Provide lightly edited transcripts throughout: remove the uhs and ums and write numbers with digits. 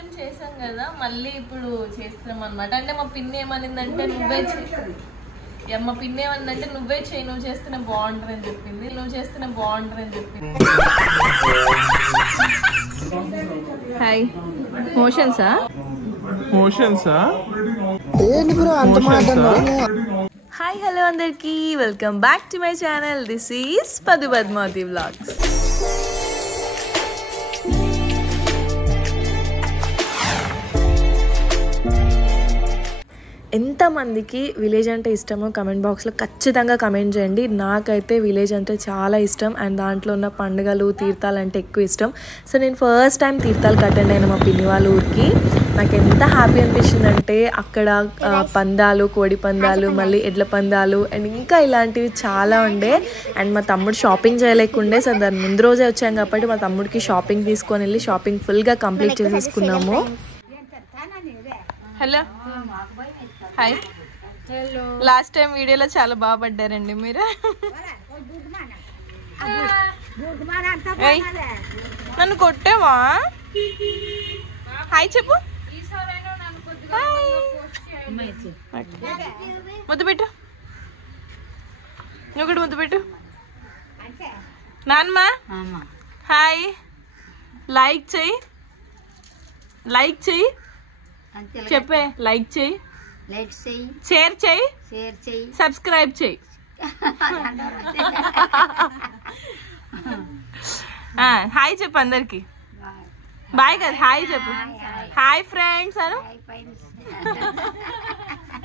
Time చేసాం కదా మళ్ళీ ఇప్పుడు చేస్తున్నాం అన్నమాట. అంటే మా పిన్ని ఏమనిందంటే నువ్వే మా పిన్ని ఏమనిందంటే నువ్వే చేయి, నువ్వు చేస్తేనే బాగుంటుందని చెప్పింది. హాయ్ మోషన్సా హాయ్ హలో అందరికి welcome back to my channel. This is పదు పద్మావతి వ్లాగ్స్. ఎంతమందికి విలేజ్ అంటే ఇష్టమో కమెంట్ బాక్స్లో ఖచ్చితంగా కమెంట్ చేయండి. నాకైతే విలేజ్ అంటే చాలా ఇష్టం అండ్ దాంట్లో ఉన్న పండుగలు తీర్థాలు అంటే ఎక్కువ ఇష్టం. సో నేను ఫస్ట్ టైం తీర్థాలకు అటెండ్ అయిన మా పిన్ని వాళ్ళ ఊరికి. నాకు ఎంత హ్యాపీ అనిపించిందంటే అక్కడ పందాలు, కోడి పందాలు, మళ్ళీ ఎడ్ల పందాలు అండ్ ఇంకా ఇలాంటివి చాలా ఉండే. అండ్ మా తమ్ముడు షాపింగ్ చేయలేకుండే, సో దాని ముందు రోజే వచ్చాం కాబట్టి మా తమ్ముడికి షాపింగ్ తీసుకొని వెళ్ళి షాపింగ్ ఫుల్గా కంప్లీట్ చేసేసుకున్నాము. హలో హాయ్, లాస్ట్ టైం వీడియోలో చాలా బాగా పడ్డారండి మీరు. నన్ను కొట్టావా? హాయ్ చెప్పు, ముద్దు పెట్టు, నువ్వు కూడా ముద్దు పెట్టు. నాన్నమా హాయ్, లైక్ చెయ్యి, చెప్పే, లైక్ చెయ్యి, షేర్ చెయ్యి, సబ్స్క్రైబ్ చెయ్యి. హాయ్ చెప్పు అందరికి, బాయ్ కదా, హాయ్ చెప్పు, హాయ్ ఫ్రెండ్స్ అను.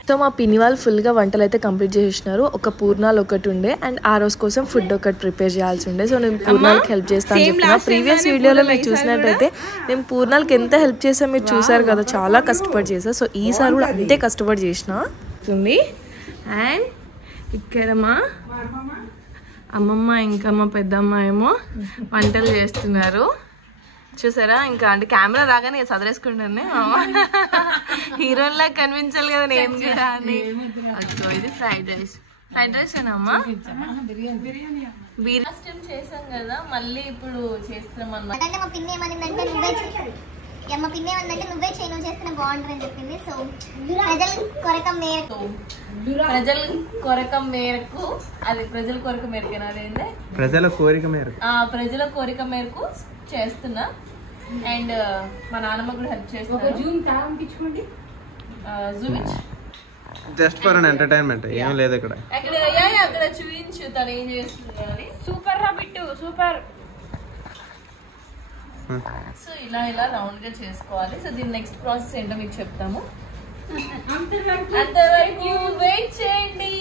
సో మా పిన్ని వాళ్ళు ఫుల్గా వంటలు అయితే కంప్లీట్ చేసేసినారు. ఒక పూర్ణాలు ఒకటి ఉండే అండ్ ఆ రోజు కోసం ఫుడ్ ఒకటి ప్రిపేర్ చేయాల్సి ఉండే. సో నేను పూర్ణాలకి హెల్ప్ చేస్తాను చెప్పిన. ప్రీవియస్ వీడియోలో మీరు చూసినట్టయితే నేను పూర్ణాలకి ఎంత హెల్ప్ చేసా మీరు చూసారు కదా, చాలా కష్టపడి చేసా. సో ఈసారి కూడా అంతే కష్టపడి చేసిన. అండ్ ఇక్కడ మా అమ్మమ్మ ఇంకా మా పెద్దమ్మ ఏమో వంటలు చేస్తున్నారు చూసారా. ఇంకా అంటే కెమెరా రాగానే చదివేసుకుంటుంది హీరోయిన్ లాగా కనిపించాలి కదా నేను కూడా అని. ఇది ఫ్రైడ్ రైస్ ఏనమ్మా, బిర్యానీ చేసాం కదా మళ్ళీ ఇప్పుడు చేస్తున్నాం అన్నమాట. అంటే మా పిన్ని ఏమనిందంటే నువ్వే చేయి, నువ్వు చేస్తేనే బాగుంటుందని చెప్పింది. సో ప్రజల కోరిక మేరకు ప్రజల కోరిక మేరకు చేస్తున్నా. అండ్ మా నాన్నమ్మ కూడా హెల్ప్ చేస్తున్నారు. జస్ట్ ఫర్ అన్ ఎంటర్టైన్మెంట్, ఏం లేదు ఇక్కడ. అక్కడ చూపించు తను ఏం చేస్తుంది అని. సూపర్ రా బిట్టు, సూపర్. సో ఇలా రౌండ్ గా చేసుకోవాలి. సో దీని నెక్స్ట్ ప్రాసెస్ ఏంటో మీకు చెప్తాము. అంతవరకు వెయిట్ చేయండి.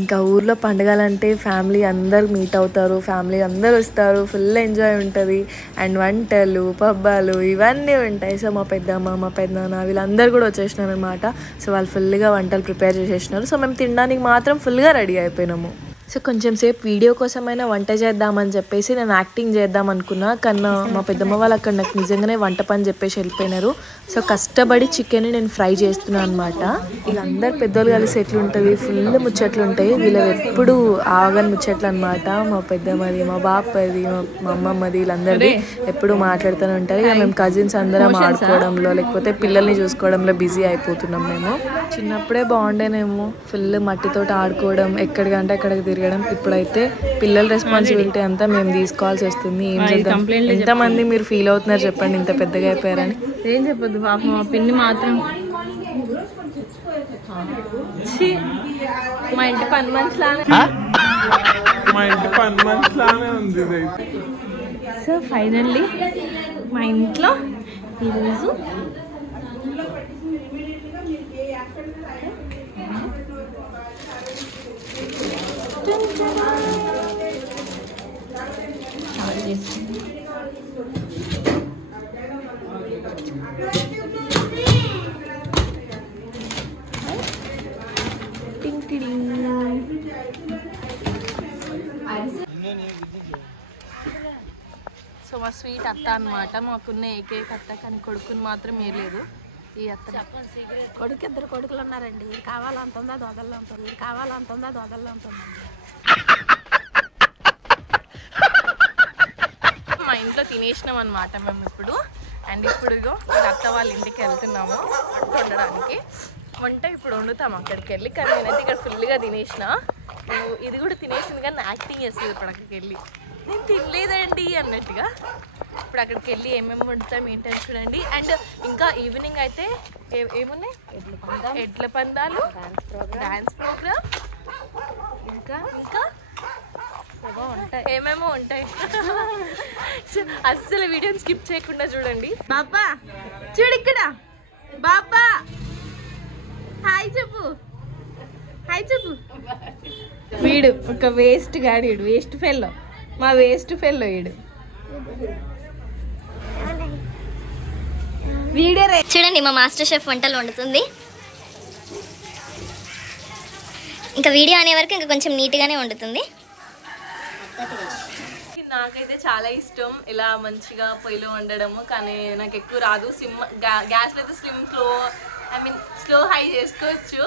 ఇంకా ఊర్లో పండుగలంటే ఫ్యామిలీ అందరు మీట్ అవుతారు, ఫ్యామిలీ అందరు వస్తారు, ఫుల్ ఎంజాయ్ ఉంటుంది. అండ్ వంటలు, పబ్బాలు ఇవన్నీ ఉంటాయి. సో మా పెద్దమ్మ, మా పెద్దనాన్న వీళ్ళందరూ కూడా వచ్చేసినారు అనమాట. సో వాళ్ళు ఫుల్గా వంటలు ప్రిపేర్ చేసేసినారు. సో మేము తినడానికి మాత్రం ఫుల్గా రెడీ అయిపోయినాము. సో కొంచెం సేపు వీడియో కోసమైనా వంట చేద్దామని చెప్పేసి నేను యాక్టింగ్ చేద్దాం అనుకున్నా. కన్నా మా పెద్దమ్మ వాళ్ళు అక్కడ నాకు నిజంగానే వంట పని చెప్పేసి వెళ్ళిపోయినారు. సో కష్టపడి చికెన్ నేను ఫ్రై చేస్తున్నాను అనమాట. వీళ్ళందరూ పెద్దోళ్ళు కలిసి ఎట్లుంటుంది, ఫుల్ ముచ్చట్లు ఉంటాయి. వీళ్ళవి ఎప్పుడు ఆగని ముచ్చట్లు అనమాట. మా పెద్దమ్మది, మా బాపది, మా అమ్మమ్మది, వీళ్ళందరిది ఎప్పుడు మాట్లాడుతూనే ఉంటారు. ఇక మేము కజిన్స్ అందరం ఆడుకోవడంలో లేకపోతే పిల్లల్ని చూసుకోవడంలో బిజీ అయిపోతున్నాం మేము. చిన్నప్పుడే బాగుండేనేమో, ఫుల్ మట్టితోటి ఆడుకోవడం, ఎక్కడికంటే అక్కడికి తిరగడం. ఇప్పుడైతే పిల్లల రెస్పాన్సిబిలిటీ అంతా మేము తీసుకోవాల్సి వస్తుంది. ఏం చేద్దాం, ఎంతమంది మీరు ఫీల్ అవుతున్నారు చెప్పండి ఇంత పెద్దగా అయిపోయారని. ఏం చెప్పొద్దు పాపం, మా పిన్ని మాత్రం మా ఇంటి పని మనిషిలానే ఉంది. సో ఫైనల్లీ మా ఇంట్లో ఈరోజు సో మా స్వీట్ అత్త అనమాట. మాకున్న ఏకైక అత్త, కానీ కొడుకుని మాత్రం ఏలేదు. ఈ అత్త కొడుకు, ఇద్దరు కొడుకులు ఉన్నారండి. ఇది కావాలంటుందా దొదల్లో ఉంటుంది, ఇది కావాలంటుందా దొదల్లో ఉంటుందండి. మా ఇంట్లో తినేసినాం అనమాట మేము ఇప్పుడు. అండ్ ఇప్పుడు ఇగో అత్త వాళ్ళ ఇంటికి వెళ్తున్నాము వంట వండడానికి. వంట ఇప్పుడు వండుతాము అక్కడికి వెళ్ళి. కానీ నేనైతే ఇక్కడ ఫుల్గా తినేసిన. ఇది కూడా తినేసింది కానీ యాక్టింగ్ చేస్తుంది ఇప్పుడు అక్కడికి వెళ్ళి. నేను తినలేదండి అన్నట్టుగా. ఇప్పుడు అక్కడికి వెళ్ళి ఏమేమి వండుతాం ఏంటని చూడండి. అండ్ ఇంకా ఈవినింగ్ అయితే ఏమున్నాయి, ఎడ్ల పందాలు, డాన్స్ ప్రోగ్రామ్, ఇంకా ఏమేమో ఉంటాయి. అస్సలు వీడియోని స్కిప్ చేయకుండా చూడండి. బాబా చూడు ఇక్కడ, బాబా హాయ్ చెప్పు, హాయ్ చెప్పు. వీడు ఒక వేస్ట్ గాడు, వీడు వేస్ట్ ఫెల్లో, మా వేస్ట్ ఫెల్లో వీడు. చూడండి మా మాస్టర్ షెఫ్ వంటలు వండుతుంది. ఇంకా వీడియో అనే వరకు ఇంకా కొంచెం నీట్గానే వండుతుంది. నాకైతే చాలా ఇష్టం ఇలా మంచిగా పొయ్యిలో వండడము. కానీ నాకు ఎక్కువ రాదు. గ్యాస్లో అయితే స్లో హై చేసుకోవచ్చు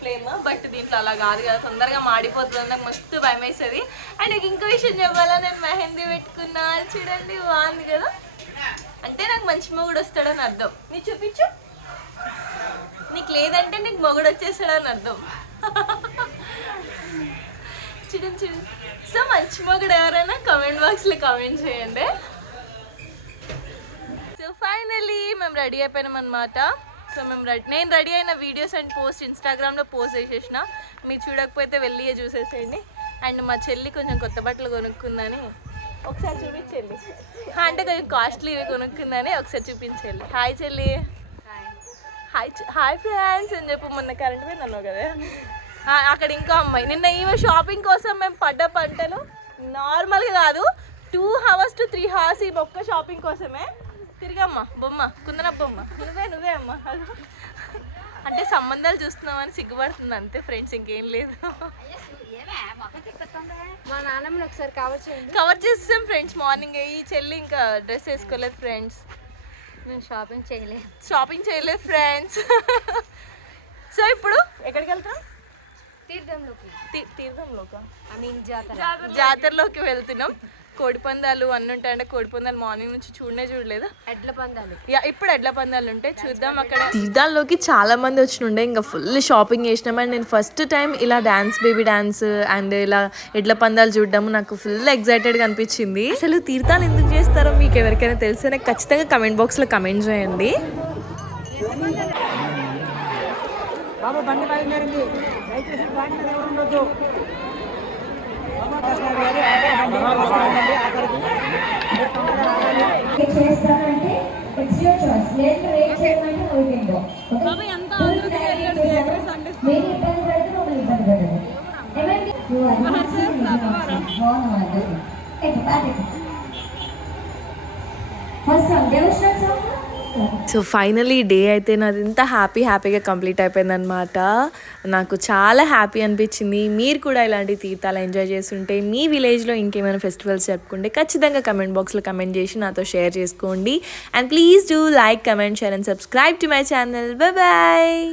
ఫ్లేమ్. బట్ దీంట్లో అలా కాదు కదా, తొందరగా మాడిపోతుంది. నాకు మస్తు భయం వేస్తుంది. అండ్ ఇంకో విషయం చెప్పాలా, నేను మెహందీ పెట్టుకున్నా చూడండి, బాగుంది కదా. అంటే నాకు మంచి మొగుడు వస్తాడని అర్థం. నీకు చూపించు, నీకు లేదంటే నీకు మొగుడు వచ్చేస్తాడని అర్థం. చూడండి చూడండి. సో మంచి మొగుడు ఎవరైనా కామెంట్ బాక్స్లో కామెంట్ చేయండి. సో ఫైనలీ మేము రెడీ అయిపోయినాం అనమాట. సో నేను రెడీ అయిన వీడియోస్ అండ్ పోస్ట్ ఇన్స్టాగ్రామ్లో పోస్ట్ చేసేసిన. మీరు చూడకపోతే వెళ్ళి చూసేసేయండి. అండ్ మా చెల్లి కొంచెం కొత్త బట్టలు కొనుక్కుందని ఒకసారి చూపించండి. అంటే కొంచెం కాస్ట్లీ కొనుక్కుందని ఒకసారి చూపించండి. హాయ్ చెల్లి, హాయ్ ఫ్రెండ్స్ అని చెప్పు. మొన్న కరెంట్ పోయింది అన్నావు కదా. అక్కడ ఇంకో అమ్మాయి, నిన్న ఈమె షాపింగ్ కోసం మేము పడ్డ పంటలు నార్మల్గా కాదు, 2 hours to 3 hours ఈ ఒక్క షాపింగ్ కోసమే తిరిగమ్మా. బొమ్మ కుందన బొమ్మ, నువ్వే అమ్మ. అంటే సంబంధాలు చూస్తున్నామని సిగ్గుపడుతుంది అంతే ఫ్రెండ్స్, ఇంకేం లేదు. మా నాన్నమ్మని ఒకసారి కవర్ చేస్తాం ఫ్రెండ్స్. మార్నింగ్ ఈ చెల్లి ఇంకా డ్రెస్ వేసుకోలేదు ఫ్రెండ్స్. మేము షాపింగ్ చేయలేదు ఫ్రెండ్స్. సో ఇప్పుడు ఎక్కడికి వెళ్తాం? తీర్థంలోకి జాతరలోకి వెళ్తున్నాం. కోడిపందాలు అన్నీ ఉంటాయంటే కోడిపందాలు మార్నింగ్ నుంచి చూడలేదు. ఇప్పుడు ఎడ్ల పందాలు ఉంటాయి, చూద్దాం అక్కడ. తీర్థాల్లోకి చాలా మంది వచ్చినుండే, ఇంకా ఫుల్ షాపింగ్ చేసినాం. అండ్ నేను ఫస్ట్ టైం ఇలా డాన్స్, బేబీ డాన్స్ అండ్ ఇలా ఎడ్ల పందాలు చూడడం నాకు ఫుల్ ఎక్సైటెడ్గా అనిపించింది. అసలు తీర్థాలు ఎందుకు చేస్తారో మీకు ఎవరికైనా తెలిస్తే నాకు ఖచ్చితంగా కమెంట్ బాక్స్లో కమెంట్ చేయండి. చేస్తానంటే ఇట్స్ యువర్ చాయిస్. లేదు రేట్ చేయమంటే ఓకేందో. మీరు ఇబ్బంది పెడితే మమ్మల్ని ఇబ్బంది పెట్టండి. ఏమండి first song Deva Sri song. So finally day అయితే నాది ఇంత హ్యాపీగా కంప్లీట్ అయిపోయిందనమాట. నాకు చాలా హ్యాపీ అనిపించింది. మీరు కూడా ఇలాంటి తీర్థాలు ఎంజాయ్ చేస్తుంటే మీ విలేజ్లో ఇంకేమైనా ఫెస్టివల్స్ జరుపుకుంటే ఖచ్చితంగా కమెంట్ బాక్స్లో కమెంట్ చేసి నాతో షేర్ చేసుకోండి. And please do like, comment, share and subscribe to my channel. Bye.